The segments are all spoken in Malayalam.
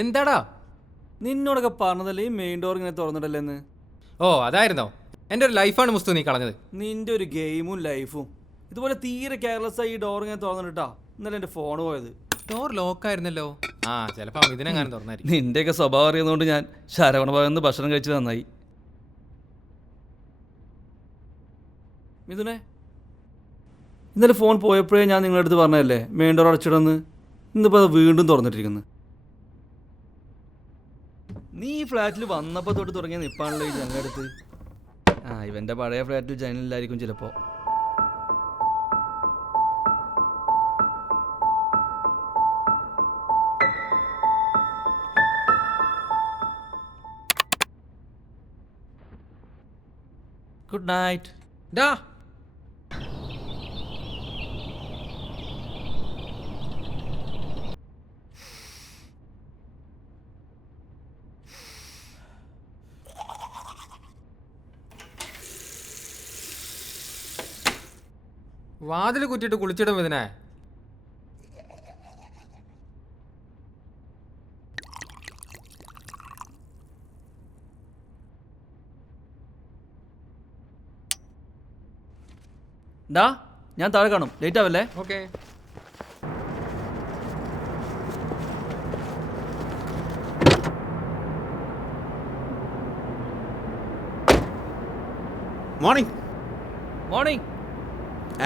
എന്താടാ? നിന്നോടൊക്കെ പറഞ്ഞതല്ലേ ഈ മെയിൻ ഡോർ ഇങ്ങനെ തുറന്നിട്ടല്ലേന്ന്? ഓ അതായിരുന്നോ? എൻ്റെ ഒരു ലൈഫാണ് മുസ്തു നീ കളഞ്ഞത്. നിന്റെ ഒരു ഗെയിമും ലൈഫും ഇതുപോലെ തീരെ കെയർലെസ് ആയി ഈ ഡോർ ഇങ്ങനെ തുറന്നിട്ടാ ഇന്നലെ എൻ്റെ ഫോൺ പോയത്. ഡോർ ലോക്കായിരുന്നല്ലോ. ആ ചിലപ്പോൾ ഇതിനെങ്ങാനും തുറന്നായിരിക്കും. നിന്റെയൊക്കെ സ്വഭാവം അറിയുന്നതുകൊണ്ട് ഞാൻ ശരവണ ഭവന്ന് ഭക്ഷണം കഴിച്ചത് നന്നായി. മിഥുനെ, ഇന്നലെ ഫോൺ പോയപ്പോഴേ ഞാൻ നിങ്ങളുടെ അടുത്ത് പറഞ്ഞതല്ലേ മെയിൻ ഡോർ അടച്ചിടുന്ന്. ഇന്നിപ്പോൾ അത് വീണ്ടും തുറന്നിട്ടിരിക്കുന്നു. നീ ഈ ഫ്ലാറ്റിൽ വന്നപ്പോൾ തൊട്ട് തുടങ്ങിയ നിപ്പാണല്ലോ ഈ ജനലടുത്ത്. ഇവൻ്റെ പഴയ ഫ്ലാറ്റിൽ ജനലില്ലായിരിക്കും ചിലപ്പോൾ. Good night. ഡാ വാതിൽ കുറ്റിയിട്ട് കുളിച്ചിടും ഇതിനെ. ഡാ ഞാൻ താഴെ കാണും, ലേറ്റ് ആവല്ലേ? Okay. Morning. Morning.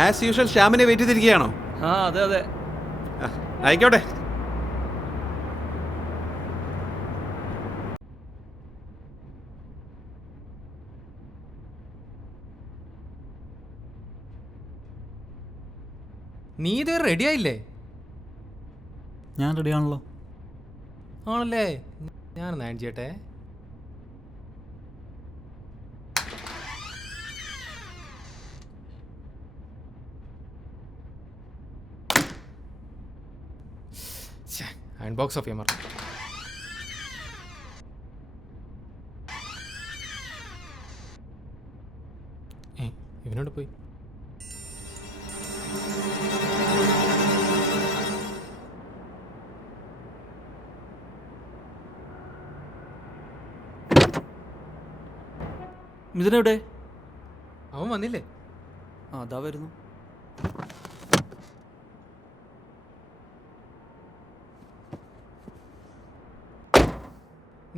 As usual ശ്യാമിനെ വെയിറ്റ് ചെയ്തിരിക്കുകയാണോ? അതെ അതെ. ആയിക്കോട്ടെ. നീ ഇതുവരെ റെഡി ആയില്ലേ? ഞാൻ റെഡിയാണല്ലോ. ആണല്ലേ? ഞാൻ നയൻ ചെയ്യട്ടെ. അയൺ ബോക്സ് ഓഫ് യമർ. ഇവനോട് പോയി. മിഥുനെവിടെ? അവൻ വന്നില്ലേ? അതാ വരുന്നു.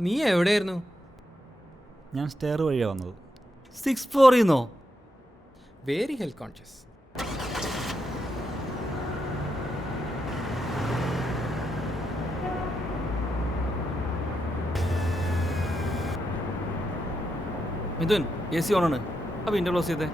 നീ എവിടെയായിരുന്നു? ഞാൻ സ്റ്റെയർ വഴിയാണ് വന്നത്. 6-4 very health conscious. Mithun, AC ഓണാണ്. ആ വിൻഡോ ക്ലോസ് ചെയ്തേ.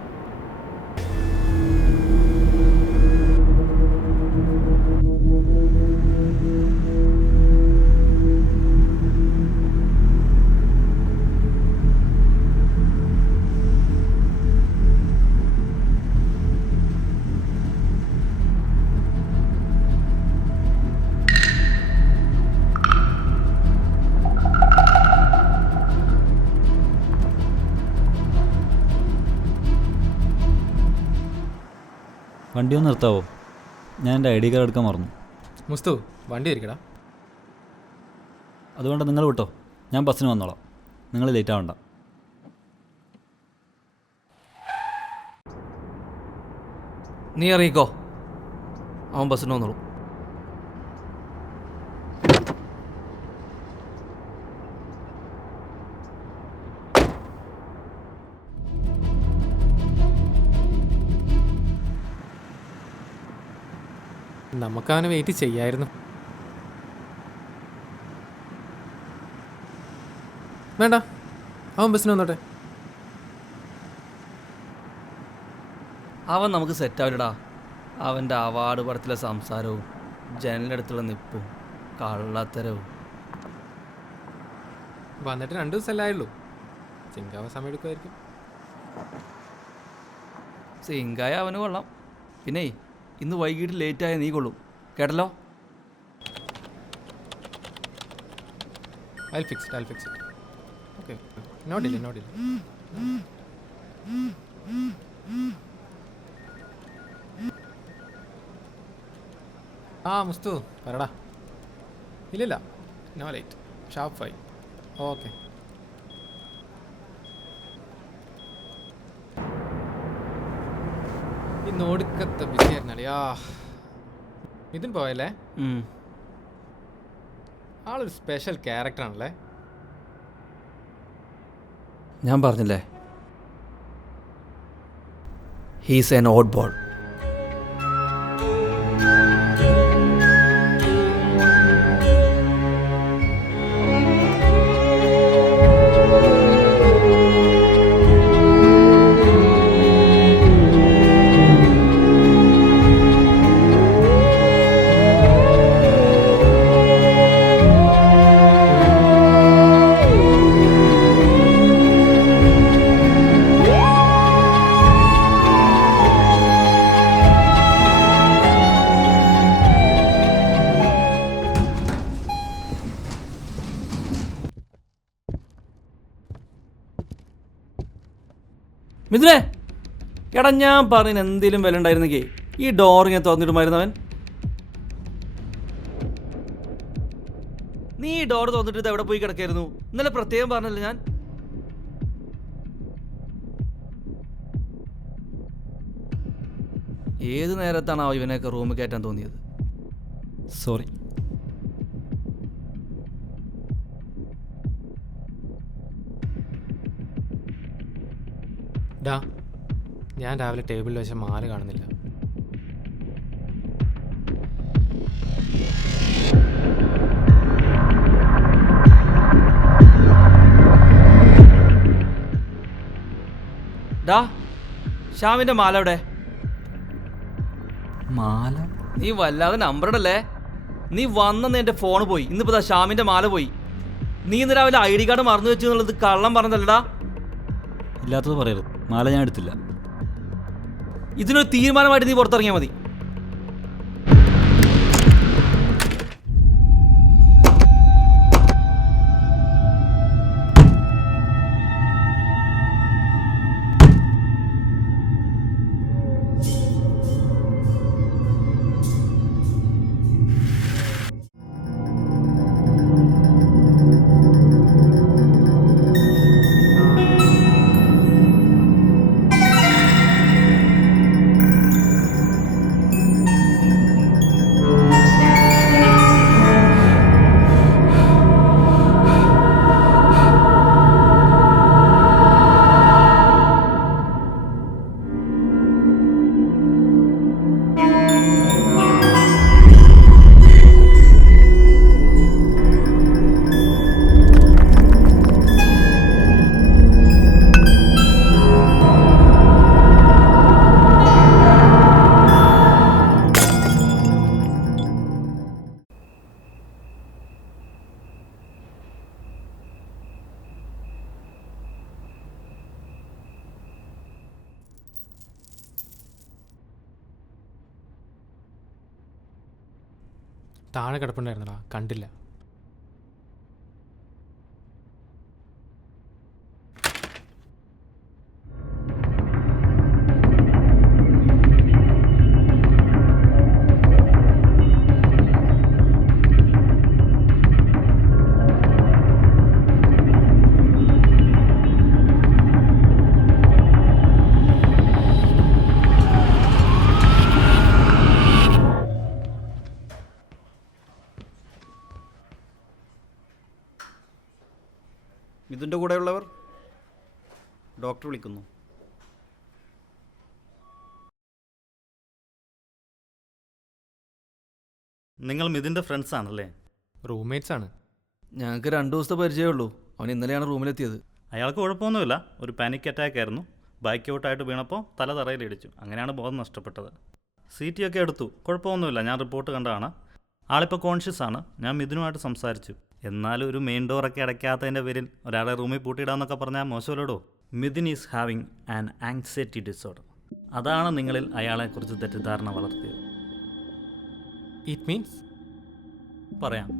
വണ്ടി ഒന്ന് നിർത്താവോ? ഞാൻ എൻ്റെ ID കാർഡ് എടുക്കാൻ മറന്നു. മുസ്തു വണ്ടി ഇരിക്കടാ. അതുകൊണ്ട് നിങ്ങൾ വിട്ടോ, ഞാൻ ബസ്സിന് വന്നോളാം. നിങ്ങൾ ലേറ്റ് ആവണ്ട. നീ ഇറങ്ങിക്കോ, അവൻ ബസ്സിന് വന്നോളൂ. നമുക്കവനെ വെയിറ്റ് ചെയ്യായിരുന്നു. വേണ്ട, അവൻ ബസ്സിന് വന്നോട്ടെ. അവൻ നമുക്ക് സെറ്റാവില്ലടാ. അവൻ്റെ അവാർഡ് പടത്തിലെ സംസാരവും ജനലിനടുത്തുള്ള നിപ്പും കള്ളത്തരവും. വന്നിട്ട് 2 ദിവസമല്ലേ ആയുള്ളൂ. സിംഗാവാൻ സമയം എടുക്കുമായിരിക്കും. സിംഗായ അവന് കൊള്ളാം. പിന്നെ ഇന്ന് വൈകിട്ട് ലേറ്റായ നീ കൊള്ളും, കേട്ടല്ലോ? I'll fix it. Okay. No delay. Musthu പറടാ. ഇല്ലില്ല, നോ ലേറ്റ്. ഷാർപ്പ് 5. ഓക്കെ. ഇന്ന് ഒടുക്കത്തെ ബിസി ആയിരുന്നല്ലേ. മിഥുൻ പോയല്ലേ? ആളൊരു സ്പെഷ്യൽ ക്യാരക്ടറാണല്ലേ. ഞാൻ പറഞ്ഞില്ലേ, ഹീസ് എൻ ഓഡ് ബോൾ. മിഥുനെ, എടാ ഞാൻ പറഞ്ഞ എന്തെങ്കിലും വില ഉണ്ടായിരുന്നെങ്കിൽ ഈ ഡോറിങ്ങനെ തുറന്നിടുമായിരുന്നവൻ. നീ ഈ ഡോർ തുറന്നിട്ട് എവിടെ പോയി കിടക്കായിരുന്നു? ഇന്നലെ പ്രത്യേകം പറഞ്ഞല്ലോ ഞാൻ. ഏത് നേരത്താണോ ഇവനെയൊക്കെ റൂമിൽ കയറ്റാൻ തോന്നിയത്? സോറി. ഡാ, ഞാൻ രാവിലെ ടേബിളിൽ വെച്ച മാല കാണുന്നില്ല. ഡാ, ഷ്യാമിന്റെ മാല എവിടെ? മാല? നീ വല്ലാതെ നമ്പറടല്ലേ. നീ വന്നെന്ന് എൻ്റെ ഫോൺ പോയി. ഇന്നിപ്പോൾ ഷ്യാമിന്റെ മാല പോയി. നീ ഇന്ന് രാവിലെ ID കാർഡ് മറന്നു വെച്ചു എന്നുള്ളത് കള്ളം പറഞ്ഞതല്ലടാ. ഇല്ലാത്തത് പറയരുത്. മാല ഞാൻ എടുത്തില്ല. ഇതിനൊരു തീരുമാനമായിട്ട് നീ പുറത്തിറങ്ങിയാൽ മതി. താഴെ കിടപ്പുണ്ടായിരുന്നടാ, കണ്ടില്ല. മിഥുൻ്റെ കൂടെയുള്ളവർ ഡോക്ടർ വിളിക്കുന്നു. നിങ്ങൾ മിഥുൻ്റെ ഫ്രണ്ട്സ് ആണല്ലേ? റൂംമേറ്റ്സ് ആണ്. ഞങ്ങൾക്ക് 2 ദിവസത്തെ പരിചയമേ ഉള്ളൂ. അവൻ ഇന്നലെയാണ് റൂമിലെത്തിയത്. അയാൾക്ക് കുഴപ്പമൊന്നുമില്ല. ഒരു പാനിക് അറ്റാക്ക് ആയിരുന്നു. ബൈക്ക് ഔട്ടായിട്ട് വീണപ്പോൾ തല തറയിലിടിച്ചു. അങ്ങനെയാണ് ബോധം നഷ്ടപ്പെട്ടത്. CT ഒക്കെ എടുത്തു. കുഴപ്പമൊന്നുമില്ല. ഞാൻ റിപ്പോർട്ട് കണ്ടതാണ്. ആളിപ്പോൾ കോൺഷ്യസ് ആണ്. ഞാൻ മിഥുനുമായിട്ട് സംസാരിച്ചു. എന്നാലും ഒരു മെയിൻ ഡോറൊക്കെ അടയ്ക്കാത്തതിൻ്റെ പേരിൽ ഒരാളെ റൂമിൽ പൂട്ടിയിടാന്നൊക്കെ പറഞ്ഞാൽ മോശമല്ലോടോ. Mithun is having an anxiety disorder. അതാണ് നിങ്ങളിൽ അയാളെക്കുറിച്ച് തെറ്റിദ്ധാരണ വളർത്തിയത്. It means? പറയാം.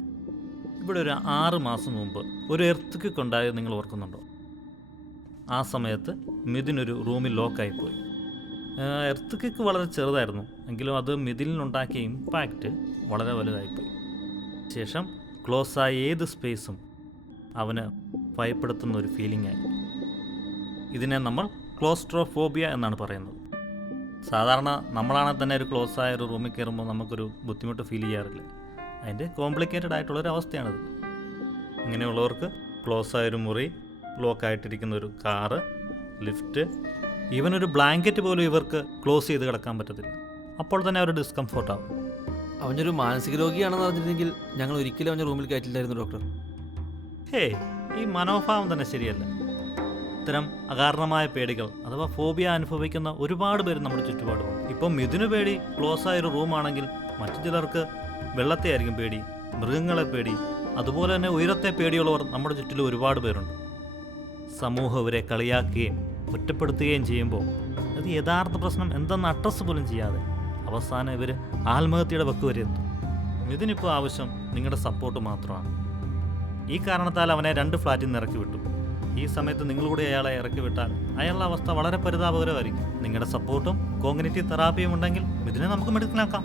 ഇവിടെ ഒരു 6 മാസം മുമ്പ് ഒരു എർത്ത് കൊണ്ടായത് നിങ്ങൾ ഓർക്കുന്നുണ്ടോ? ആ സമയത്ത് മിഥുൻ ഒരു റൂമിൽ ലോക്കായിപ്പോയി. എർത്ത് കിക്ക് വളരെ ചെറുതായിരുന്നു, എങ്കിലും അത് മിഥുനിലുണ്ടാക്കിയ ഇമ്പാക്റ്റ് വളരെ വലുതായിപ്പോയി. ശേഷം ക്ലോസായ ഏത് സ്പേസും അവന് ഭയപ്പെടുത്തുന്ന ഒരു ഫീലിംഗായി. ഇതിനെ നമ്മൾ ക്ലോസ്ട്രോഫോബിയ എന്നാണ് പറയുന്നത്. സാധാരണ നമ്മളാണെങ്കിൽ തന്നെ ഒരു ക്ലോസായ ഒരു റൂമിൽ കയറുമ്പോൾ നമുക്കൊരു ബുദ്ധിമുട്ട് ഫീൽ ചെയ്യാറില്ല. അതിൻ്റെ കോംപ്ലിക്കേറ്റഡ് ആയിട്ടുള്ളൊരു അവസ്ഥയാണിത്. ഇങ്ങനെയുള്ളവർക്ക് ക്ലോസായൊരു മുറി, ലോക്കായിട്ടിരിക്കുന്ന ഒരു കാറ്, ലിഫ്റ്റ്, ഈവൻ ഒരു ബ്ലാങ്കറ്റ് പോലും ഇവർക്ക് ക്ലോസ് ചെയ്ത് കിടക്കാൻ പറ്റത്തില്ല. അപ്പോൾ തന്നെ അവർ ഡിസ്കംഫോർട്ടാവും. അവനൊരു മാനസിക രോഗിയാണെന്ന് അറിഞ്ഞിരുന്നെങ്കിൽ ഞങ്ങൾ ഒരിക്കലും അവൻ്റെ റൂമിൽ കയറ്റില്ലായിരുന്നു ഡോക്ടർ. ഹേയ്, ഈ മനോഭാവം തന്നെ ശരിയല്ല. ഇത്തരം അകാരണമായ പേടികൾ അഥവാ ഫോബിയ അനുഭവിക്കുന്ന ഒരുപാട് പേര് നമ്മുടെ ചുറ്റുപാടുമുണ്ട്. ഇപ്പം മിഥുന് പേടി ക്ലോസായൊരു റൂമാണെങ്കിൽ മറ്റു ചിലർക്ക് വെള്ളത്തെ ആയിരിക്കും പേടി, മൃഗങ്ങളെ പേടി, അതുപോലെ തന്നെ ഉയരത്തെ പേടിയുള്ളവർ നമ്മുടെ ചുറ്റിലും ഒരുപാട് പേരുണ്ട്. സമൂഹം ഇവരെ കളിയാക്കുകയും ഒറ്റപ്പെടുത്തുകയും ചെയ്യുമ്പോൾ അത് യഥാർത്ഥ പ്രശ്നം എന്തെന്ന് അഡ്രസ്സ് പോലും ചെയ്യാതെ അവസാനം ഇവർ ആത്മഹത്യയുടെ വക്ക് വരെ എത്തും. മിഥുനിപ്പോൾ ആവശ്യം നിങ്ങളുടെ സപ്പോർട്ട് മാത്രമാണ്. ഈ കാരണത്താൽ അവനെ 2 ഫ്ലാറ്റിൽ നിന്ന് ഇറക്കി വിട്ടു. ഈ സമയത്ത് നിങ്ങളൂടെ അയാളെ ഇറക്കി വിട്ടാൽ അയാളുടെ അവസ്ഥ വളരെ പരിതാപകരമായിരിക്കും. നിങ്ങളുടെ സപ്പോർട്ടും കോഗ്നിറ്റീവ് തെറാപ്പിയും ഉണ്ടെങ്കിൽ മിഥുനെ നമുക്ക് മെഡിക്കലാക്കാം.